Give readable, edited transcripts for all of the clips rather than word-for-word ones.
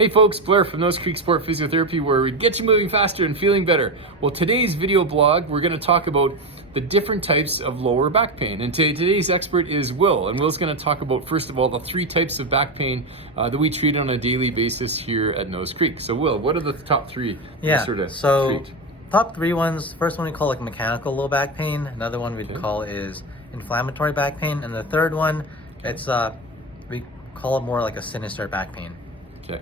Hey folks, Blair from Nose Creek Physiotherapy, where we get you moving faster and feeling better. Well, today's video blog, we're going to talk about the different types of lower back pain. And today's expert is Will. And Will's going to talk about, first of all, the 3 types of back pain that we treat on a daily basis here at Nose Creek. So Will, what are the top 3 Yeah, sort of so treat? top 3 ones. First one we call like mechanical low back pain. Another one we'd call is inflammatory back pain. And the third one, it's we call it more like a sinister back pain. Okay.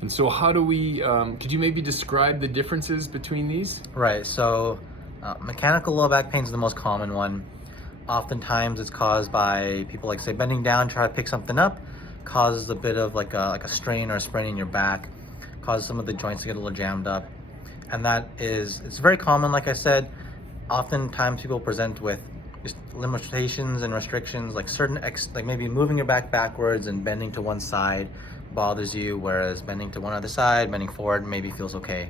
And so how do we, could you maybe describe the differences between these? Right, so mechanical low back pain is the most common one. Oftentimes it's caused by people like say bending down, try to pick something up, causes a bit of like a strain or a sprain in your back, causes some of the joints to get a little jammed up. And it's very common, like I said. Oftentimes people present with just limitations and restrictions, like like maybe moving your back backwards and bending to one side bothers you, whereas bending to one other side, bending forward maybe feels okay.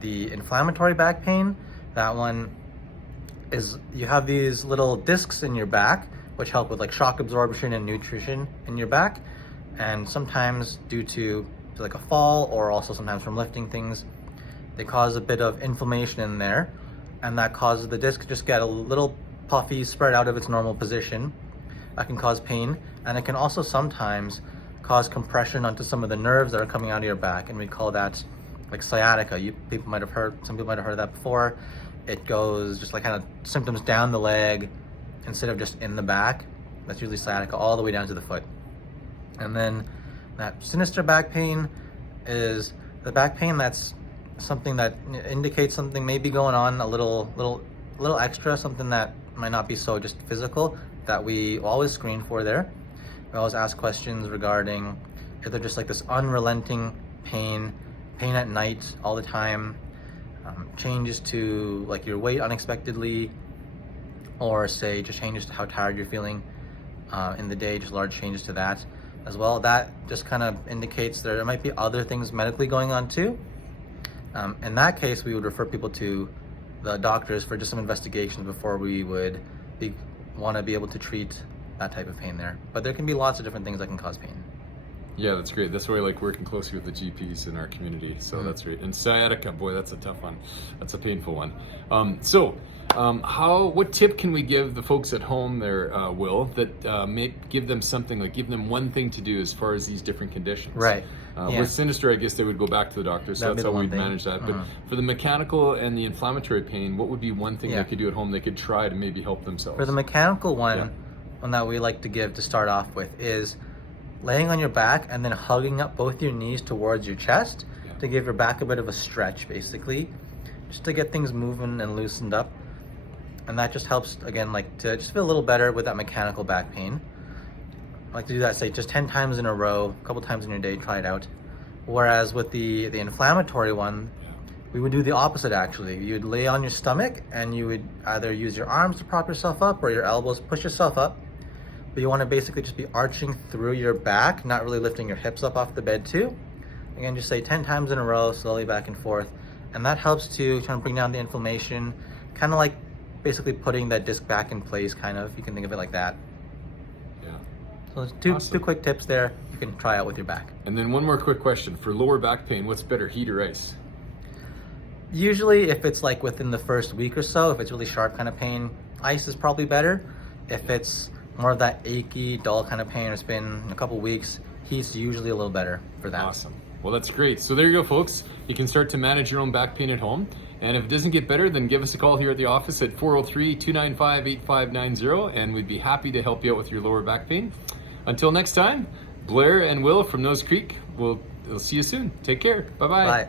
The inflammatory back pain, that one is you have these little discs in your back which help with like shock absorption and nutrition in your back, and sometimes due to like a fall or also sometimes from lifting things, they cause a bit of inflammation in there, and that causes the disc to just get a little puffy, spread out of its normal position. That can cause pain, and it can also sometimes cause compression onto some of the nerves that are coming out of your back, and we call that like sciatica. Some people might have heard that before. It goes just like kind of symptoms down the leg instead of just in the back. That's usually sciatica all the way down to the foot. And then that sinister back pain is the back pain that's something that indicates something may be going on, a little extra, something that might not be so just physical, that we always screen for there. We always ask questions regarding if they're just like this unrelenting pain at night all the time, changes to like your weight unexpectedly, or say just changes to how tired you're feeling in the day, just large changes to that as well. That just kind of indicates there might be other things medically going on too. In that case, we would refer people to the doctors for just some investigations before we would want to be able to treat that type of pain there. But there can be lots of different things that can cause pain. Yeah, that's great. That's why I like working closely with the GPs in our community. So that's great. And sciatica, boy, that's a tough one. That's a painful one. What tip can we give the folks at home there, Will, that give them something, like give them one thing to do as far as these different conditions? Right. With Sinister, I guess they would go back to the doctor, so that's how we'd manage that. But for the mechanical and the inflammatory pain, what would be one thing they could do at home they could try to maybe help themselves? For the mechanical one that we like to give to start off with is laying on your back and then hugging up both your knees towards your chest to give your back a bit of a stretch, basically, just to get things moving and loosened up. And that just helps, again, like to just feel a little better with that mechanical back pain. I like to do that, say, just 10 times in a row, a couple times in your day, try it out. Whereas with the inflammatory one, we would do the opposite, actually. You'd lay on your stomach and you would either use your arms to prop yourself up or your elbows, push yourself up. But you want to basically just be arching through your back, not really lifting your hips up off the bed too. Again, just say 10 times in a row, slowly back and forth. And that helps to kind of bring down the inflammation, kind of like basically putting that disc back in place, kind of. You can think of it like that. Yeah. So there's two quick tips there you can try out with your back. And then one more quick question. For lower back pain, what's better, heat or ice? Usually if it's like within the first week or so, if it's really sharp kind of pain, ice is probably better. If it's more of that achy, dull kind of pain, it's been a couple weeks, heat's usually a little better for that. Awesome. Well, that's great. So there you go, folks. You can start to manage your own back pain at home. And if it doesn't get better, then give us a call here at the office at 403-295-8590, and we'd be happy to help you out with your lower back pain. Until next time, Blair and Will from Nose Creek, we'll see you soon. Take care. Bye-bye. Bye.